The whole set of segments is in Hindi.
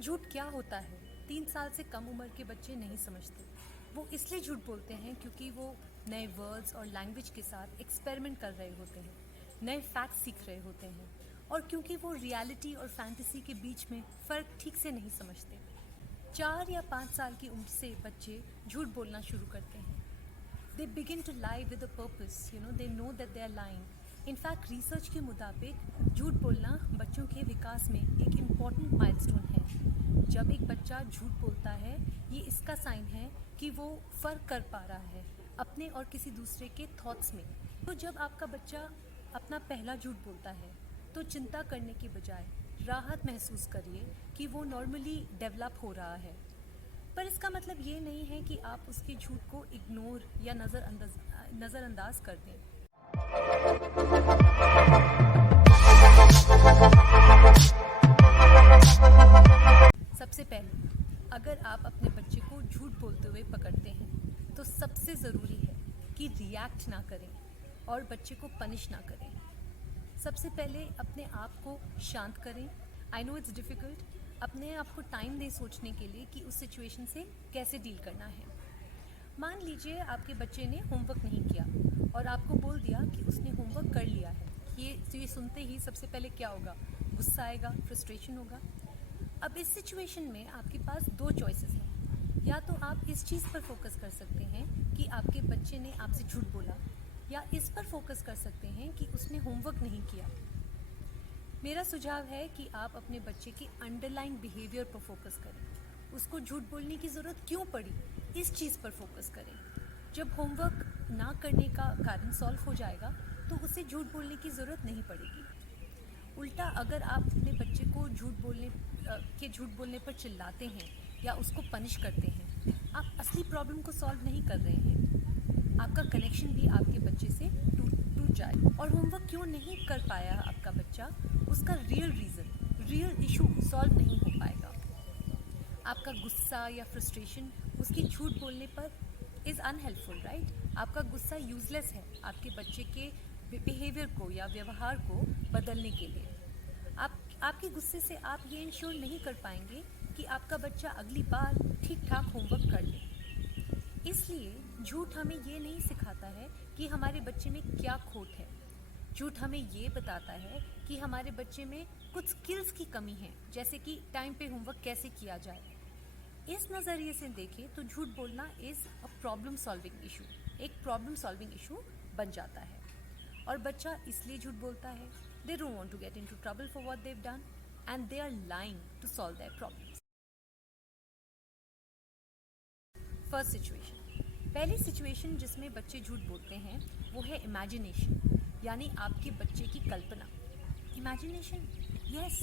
झूठ क्या होता है? 3 साल से कम उम्र के बच्चे नहीं समझते। वो इसलिए झूठ बोलते हैं क्योंकि वो नए वर्ड्स और लैंग्वेज के साथ एक्सपेरिमेंट कर रहे होते हैं, नए फैक्ट्स सीख रहे होते हैं, और क्योंकि वो रियलिटी और फैंटेसी के बीच में फ़र्क ठीक से नहीं समझते। 4 या 5 साल की उम्र से बच्चे झूठ बोलना शुरू करते हैं। They begin to lie with a purpose, they know that they are lying. In fact, research के मुताबिक झूठ बोलना बच्चों के विकास में एक इम्पॉर्टेंट माइलस्टोन है। जब एक बच्चा झूठ बोलता है, ये इसका साइन है कि वो फ़र्क कर पा रहा है अपने और किसी दूसरे के थॉट्स में। तो जब आपका बच्चा अपना पहला झूठ बोलता है, तो चिंता करने के बजाय राहत महसूस करिए कि वो नॉर्मली डेवलप हो रहा है। पर इसका मतलब ये नहीं है कि आप उसके झूठ को इग्नोर या नज़रअंदाज कर दें। सबसे पहले, अगर आप अपने बच्चे को झूठ बोलते हुए पकड़ते हैं, तो सबसे ज़रूरी है कि रिएक्ट ना करें और बच्चे को पनिश ना करें। सबसे पहले अपने आप को शांत करें। I know it's difficult. अपने आप को टाइम दें सोचने के लिए कि उस सिचुएशन से कैसे डील करना है। मान लीजिए आपके बच्चे ने होमवर्क नहीं किया और आपको बोल दिया कि उसने होमवर्क कर लिया है। ये सुनते ही सबसे पहले क्या होगा? गुस्सा आएगा, फ्रस्ट्रेशन होगा। अब इस सिचुएशन में आपके पास 2 चॉइसेस हैं। या तो आप इस चीज़ पर फोकस कर सकते हैं कि आपके बच्चे ने आपसे झूठ बोला, या इस पर फोकस कर सकते हैं कि उसने होमवर्क नहीं किया। मेरा सुझाव है कि आप अपने बच्चे के अंडरलाइन बिहेवियर पर फोकस करें। उसको झूठ बोलने की ज़रूरत क्यों पड़ी, इस चीज़ पर फोकस करें। जब होमवर्क ना करने का कारण सॉल्व हो जाएगा, तो उसे झूठ बोलने की ज़रूरत नहीं पड़ेगी। उल्टा, अगर आप अपने बच्चे को झूठ बोलने पर चिल्लाते हैं या उसको पनिश करते हैं, आप असली प्रॉब्लम को सॉल्व नहीं कर रहे हैं। आपका कनेक्शन भी आपके बच्चे से टूट जाए। और होमवर्क क्यों नहीं कर पाया आपका बच्चा, उसका रियल इशू सॉल्व नहीं हो पाएगा। आपका गुस्सा या फ्रस्ट्रेशन उसकी झूठ बोलने पर इज़ अनहेल्पफुल, राइट? आपका गुस्सा यूजलेस है आपके बच्चे के बिहेवियर को या व्यवहार को बदलने के लिए। आपके गुस्से से आप ये इंश्योर नहीं कर पाएंगे कि आपका बच्चा अगली बार ठीक ठाक होमवर्क कर ले। इसलिए झूठ हमें ये नहीं सिखाता है कि हमारे बच्चे में क्या खोट है। झूठ हमें ये बताता है कि हमारे बच्चे में कुछ स्किल्स की कमी है, जैसे कि टाइम पे होमवर्क कैसे किया जाए। इस नज़रिए से देखें तो झूठ बोलना is a problem solving issue, एक प्रॉब्लम सॉल्विंग इशू बन जाता है। और बच्चा इसलिए झूठ बोलता है, they don't want to get into trouble for what they have done and they are lying to solve their problems. First situation, पहली सिचुएशन जिसमें बच्चे झूठ बोलते हैं वो है इमेजिनेशन, यानी आपके बच्चे की कल्पना। Imagination, yes.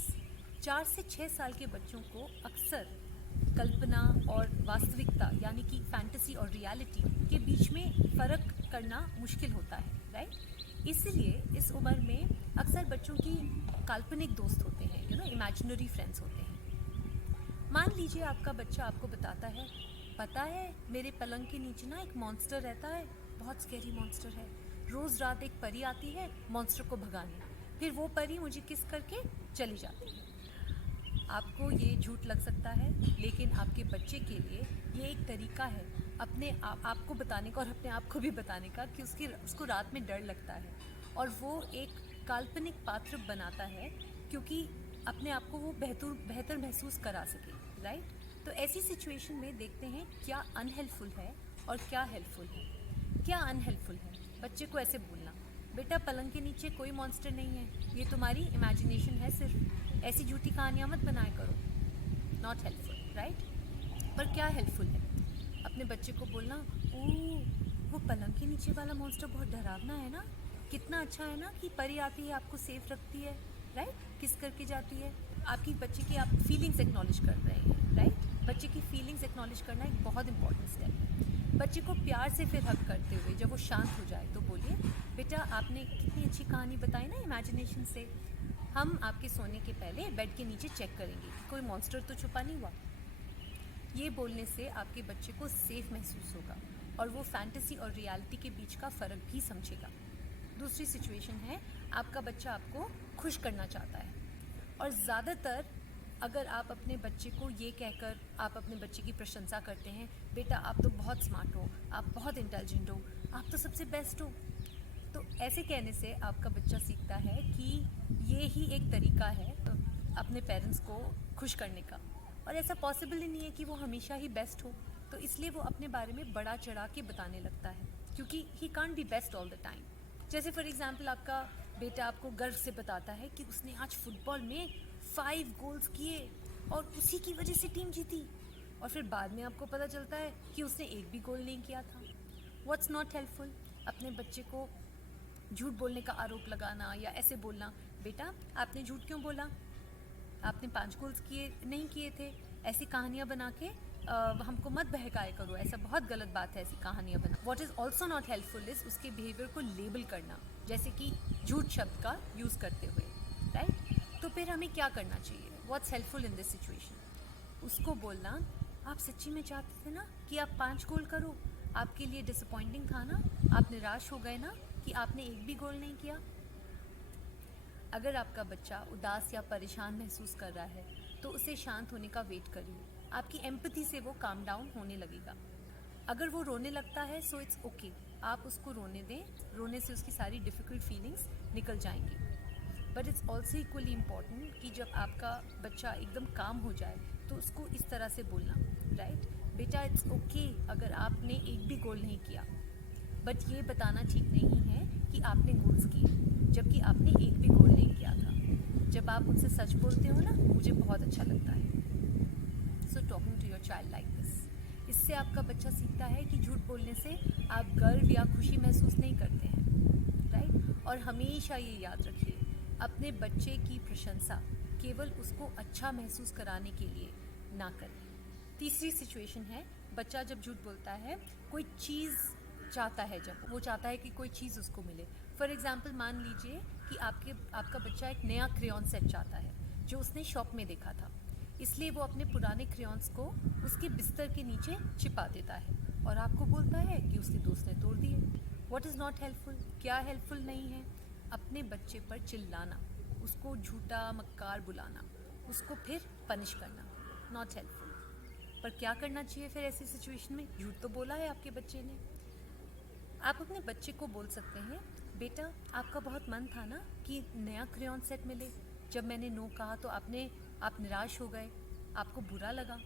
4 से 6 साल के बच्चों को अक्सर कल्पना और वास्तविकता यानी कि फैंटेसी और रियलिटी के बीच में फ़र्क करना मुश्किल होता है, राइट? इसीलिए इस उम्र में अक्सर बच्चों की काल्पनिक दोस्त होते हैं, इमेजिनरी फ्रेंड्स होते हैं। मान लीजिए आपका बच्चा आपको बताता है, पता है मेरे पलंग के नीचे ना एक मॉन्स्टर रहता है, बहुत स्कैरी मॉन्स्टर है। रोज़ रात एक परी आती है मॉन्स्टर को भगाने, फिर वो परी मुझे किस करके चली जाती है। आपको ये झूठ लग सकता है, लेकिन आपके बच्चे के लिए ये एक तरीका है अपने आपको बताने का और अपने आप को भी बताने का कि उसको रात में डर लगता है, और वो एक काल्पनिक पात्र बनाता है क्योंकि अपने आप को वो बेहतर महसूस करा सके, राइट? तो ऐसी सिचुएशन में देखते हैं क्या अनहेल्पफुल है और क्या हेल्पफुल है। क्या अनहेल्पफुल है? बच्चे को ऐसे बोलना, बेटा पलंग के नीचे कोई मॉन्स्टर नहीं है, ये तुम्हारी इमेजिनेशन है, सिर्फ ऐसी झूठी कहानियाँ मत बनाया करो। Not helpful, right? पर क्या हेल्पफुल है? अपने बच्चे को बोलना, ओह वो पलंग के नीचे वाला मॉन्स्टर बहुत डरावना है ना, कितना अच्छा है ना कि परी आती है आपको सेफ रखती है, राइट? किस करके जाती है। आपकी बच्चे की आप फीलिंग्स एक्नॉलेज कर रहे हैं, राइट? बच्चे की फीलिंग्स एक्नॉलेज करना एक बहुत इंपॉर्टेंट स्टेप है। बच्चे को प्यार से फिर हक करते हुए जब वो शांत हो जाए तो बोलिए, बेटा आपने कितनी अच्छी कहानी बताई ना इमेजिनेशन से, हम आपके सोने के पहले बेड के नीचे चेक करेंगे कि कोई मॉन्स्टर तो छुपा नहीं हुआ। ये बोलने से आपके बच्चे को सेफ महसूस होगा और वो फैंटेसी और रियलिटी के बीच का फ़र्क भी समझेगा। दूसरी सिचुएशन है, आपका बच्चा आपको खुश करना चाहता है और ज़्यादातर अगर आप अपने बच्चे को ये कहकर आप अपने बच्चे की प्रशंसा करते हैं, बेटा आप तो बहुत स्मार्ट हो, आप बहुत इंटेलिजेंट हो, आप तो सबसे बेस्ट हो, तो ऐसे कहने से आपका बच्चा सीखता है कि ये ही एक तरीका है अपने पेरेंट्स को खुश करने का। और ऐसा पॉसिबल ही नहीं है कि वो हमेशा ही बेस्ट हो, तो इसलिए वो अपने बारे में बड़ा चढ़ा के बताने लगता है, क्योंकि he can't be best all the time. जैसे फॉर एग्जांपल आपका बेटा आपको गर्व से बताता है कि उसने आज फुटबॉल में 5 गोल्स किए और उसी की वजह से टीम जीती, और फिर बाद में आपको पता चलता है कि उसने एक भी गोल नहीं किया था। What's not helpful? अपने बच्चे को झूठ बोलने का आरोप लगाना या ऐसे बोलना, बेटा आपने झूठ क्यों बोला, आपने 5 गोल्स नहीं किए थे, ऐसी कहानियाँ बना के हमको मत बहकाए करो, ऐसा बहुत गलत बात है ऐसी कहानियाँ बना। What is also not helpful is उसके बिहेवियर को लेबल करना, जैसे कि झूठ शब्द का यूज़ करते हुए, राइट? तो फिर हमें क्या करना चाहिए? What's helpful in this situation? उसको बोलना, आप सच्ची में चाहते थे ना कि आप 5 गोल करो, आपके लिए डिसअपॉइंटिंग था ना, आप निराश हो गए ना कि आपने एक भी गोल नहीं किया। अगर आपका बच्चा उदास या परेशान महसूस कर रहा है तो उसे शांत होने का वेट करिए, आपकी एम्पैथी से वो काम डाउन होने लगेगा। अगर वो रोने लगता है सो इट्स ओके, आप उसको रोने दें, रोने से उसकी सारी डिफ़िकल्ट फीलिंग्स निकल जाएंगी। But it's also equally important कि जब आपका बच्चा एकदम काम हो जाए तो उसको इस तरह से बोलना, राइट? बेटा इट्स ओके अगर आपने एक भी गोल नहीं किया, बट ये बताना ठीक नहीं है कि आपने गोल्स किए जबकि आपने एक भी गोल नहीं किया था। जब आप उनसे सच बोलते हो ना, मुझे बहुत अच्छा लगता है। So talking to your child like this, इससे आपका बच्चा सीखता है कि झूठ बोलने से आप गर्व या खुशी महसूस नहीं करते हैं, राइट? और हमेशा ये याद रखिए, अपने बच्चे की प्रशंसा केवल उसको अच्छा महसूस कराने के लिए ना करें। तीसरी सिचुएशन है, बच्चा जब झूठ बोलता है, कोई चीज़ चाहता है, जब वो चाहता है कि कोई चीज़ उसको मिले। फॉर एग्जाम्पल मान लीजिए कि आपका बच्चा एक नया क्रेयॉन सेट चाहता है जो उसने शॉप में देखा था, इसलिए वो अपने पुराने क्रेयॉन्स को उसके बिस्तर के नीचे छिपा देता है और आपको बोलता है कि उसके दोस्त ने तोड़ दिए। What is not helpful? क्या हेल्पफुल नहीं है? अपने बच्चे पर चिल्लाना, उसको झूठा मक्कार बुलाना, उसको फिर पनिश करना, नॉट हेल्पफुल। पर क्या करना चाहिए फिर ऐसी सिचुएशन में? झूठ तो बोला है आपके बच्चे ने। आप अपने बच्चे को बोल सकते हैं, बेटा आपका बहुत मन था ना कि नया क्रेयॉन सेट मिले, जब मैंने नो कहा तो आप निराश हो गए, आपको बुरा लगा।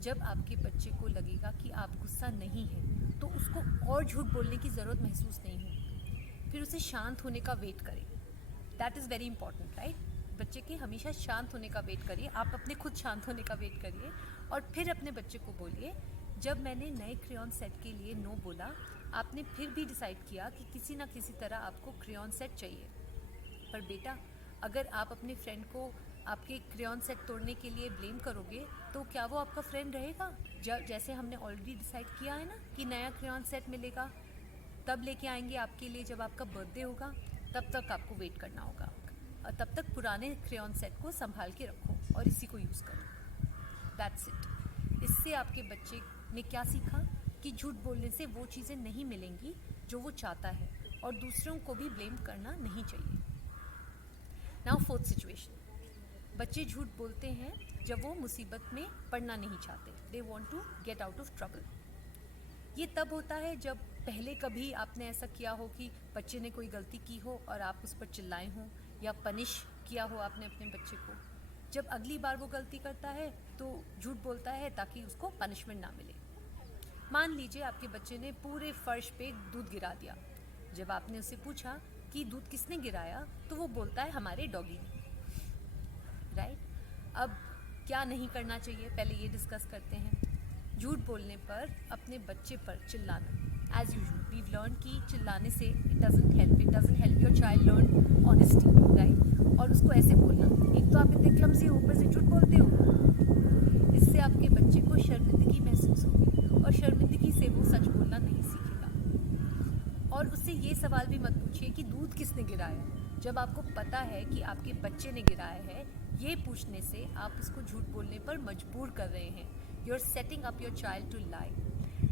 जब आपके बच्चे को लगेगा कि आप गुस्सा नहीं है तो उसको और झूठ बोलने की ज़रूरत महसूस नहीं होगी, फिर उसे शांत होने का वेट करें। That is very important, right? बच्चे के हमेशा शांत होने का वेट करिए, आप अपने खुद शांत होने का वेट करिए और फिर अपने बच्चे को बोलिए, जब मैंने नए क्रेयॉन सेट के लिए नो बोला, आपने फिर भी डिसाइड किया कि किसी ना किसी तरह आपको क्रेयॉन सेट चाहिए। पर बेटा अगर आप अपने फ्रेंड को आपके क्रेयॉन सेट तोड़ने के लिए ब्लेम करोगे तो क्या वो आपका फ्रेंड रहेगा? जैसे हमने ऑलरेडी डिसाइड किया है ना कि नया क्रेयॉन सेट मिलेगा, तब लेके आएंगे आपके लिए जब आपका बर्थडे होगा, तब तक आपको वेट करना होगा और तब तक पुराने क्रेयॉन सेट को संभाल के रखो और इसी को यूज़ करो। That's it. इससे आपके बच्चे ने क्या सीखा कि झूठ बोलने से वो चीज़ें नहीं मिलेंगी जो वो चाहता है और दूसरों को भी ब्लेम करना नहीं चाहिए। नाउ फोर्थ सिचुएशन, बच्चे झूठ बोलते हैं जब वो मुसीबत में पड़ना नहीं चाहते, they want to get out of trouble. ये तब होता है जब पहले कभी आपने ऐसा किया हो कि बच्चे ने कोई गलती की हो और आप उस पर चिल्लाए हों या पनिश किया हो आपने अपने बच्चे को। जब अगली बार वो गलती करता है तो झूठ बोलता है ताकि उसको पनिशमेंट ना मिले। मान लीजिए आपके बच्चे ने पूरे फर्श पे दूध गिरा दिया। जब आपने उससे पूछा कि दूध किसने गिराया तो वो बोलता है हमारे डॉगी ने, राइट? अब क्या नहीं करना चाहिए, पहले ये डिस्कस करते हैं। झूठ बोलने पर अपने बच्चे पर चिल्लाना, एज यूजुअल वीव लर्न कि चिल्लाने से it doesn't help your child learn honesty, right? और उसको ऐसे बोलना, एक तो आप इतने क्लमज़ी हो, ऊपर से झूठ बोलते हो। इससे आपके बच्चे को शर्मिंदगी महसूस होगी और शर्मिंदगी से वो सच बोलना नहीं सीखेगा। और उससे ये सवाल भी मत पूछिए कि दूध किसने गिराया, जब आपको पता है कि आपके बच्चे ने गिराया है। ये पूछने से आप उसको झूठ बोलने पर मजबूर कर रहे हैं। You are setting up your child to lie.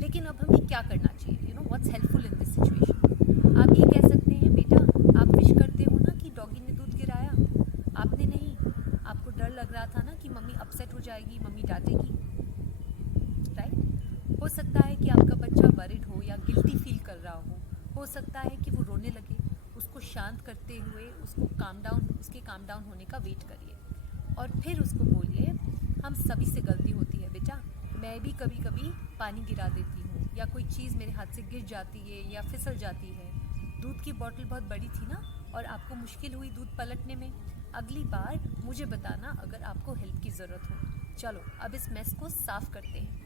लेकिन अब हमें क्या करना चाहिए? You know what's helpful in this situation? आप ये कह सकते हैं, बेटा आप विश करते हो ना कि डॉगी ने दूध गिराया, आपने नहीं। आपको डर लग रहा था ना कि जाएगी, मम्मी डांटेगी, राइट। हो सकता है कि आपका बच्चा वरिड हो या गिल्टी फील कर रहा हो सकता है कि वो रोने लगे। उसको शांत करते हुए उसके काम डाउन होने का वेट करिए और फिर उसको बोलिए, हम सभी से गलती होती है बेटा, मैं भी कभी कभी पानी गिरा देती हूँ या कोई चीज़ मेरे हाथ से गिर जाती है या फिसल जाती है। दूध की बोतल बहुत बड़ी थी ना और आपको मुश्किल हुई दूध पलटने में। अगली बार मुझे बताना अगर आपको हेल्प की ज़रूरत हो। चलो अब इस मेस को साफ करते हैं।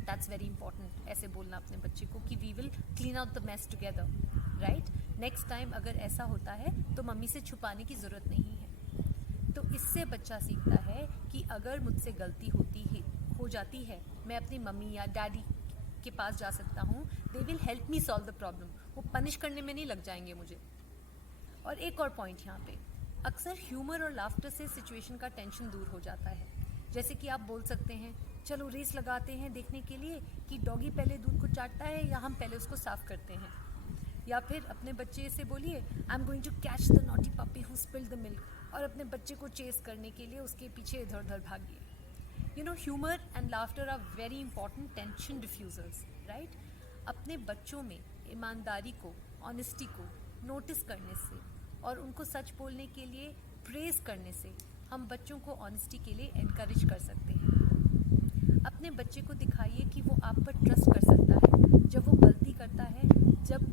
दैट्स वेरी इंपॉर्टेंट, ऐसे बोलना अपने बच्चे को कि we will clean out the mess together, right. Next time अगर ऐसा होता है तो मम्मी से छुपाने की ज़रूरत नहीं है। तो इससे बच्चा सीखता है कि अगर मुझसे गलती हो जाती है, मैं अपनी मम्मी या डैडी के पास जा सकता हूँ, they will help me solve the problem. वो पनिश करने में नहीं लग जाएंगे मुझे। और एक और पॉइंट यहाँ पे, अक्सर ह्यूमर और लाफ्टर से सिचुएशन का टेंशन दूर हो जाता है। जैसे कि आप बोल सकते हैं, चलो रेस लगाते हैं देखने के लिए कि डॉगी पहले दूध को चाटता है या हम पहले उसको साफ करते हैं। या फिर अपने बच्चे से बोलिए, I am going to catch the naughty puppy who spilled the milk, और अपने बच्चे को चेस करने के लिए उसके पीछे इधर उधर भागिए। You know, humour and laughter are very important tension diffusers, right. अपने बच्चों में ईमानदारी को, ऑनेस्टी को नोटिस करने से और उनको सच बोलने के लिए प्रेज करने से हम बच्चों को ऑनेस्टी के लिए एनकरेज कर सकते हैं। अपने बच्चे को दिखाइए कि वो आप पर ट्रस्ट कर सकता है जब वो गलती करता है, जब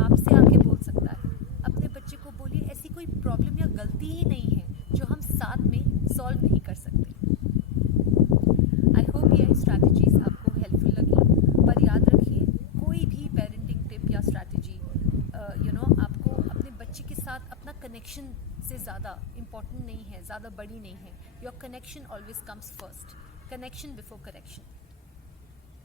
आपसे आके बोल सकता है। अपने बच्चे को बोलिए ऐसी कोई प्रॉब्लम या गलती ही नहीं है जो हम साथ में सॉल्व नहीं कर सकते। आई होप ये स्ट्रैटेजीज आपको हेल्पफुल लगी, पर याद रखिए कोई भी पेरेंटिंग टिप या स्ट्रैटेजी आपको अपने बच्चे के साथ अपना कनेक्शन से ज़्यादा इम्पॉर्टेंट नहीं है, ज़्यादा बड़ी नहीं है। Your connection always comes first, connection before correction,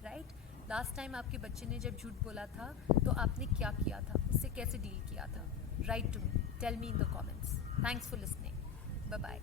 right. Last time आपके बच्चे ने जब झूठ बोला था तो आपने क्या किया था, उससे कैसे डील किया था? Write to me, tell me in the comments. Thanks for listening, bye bye.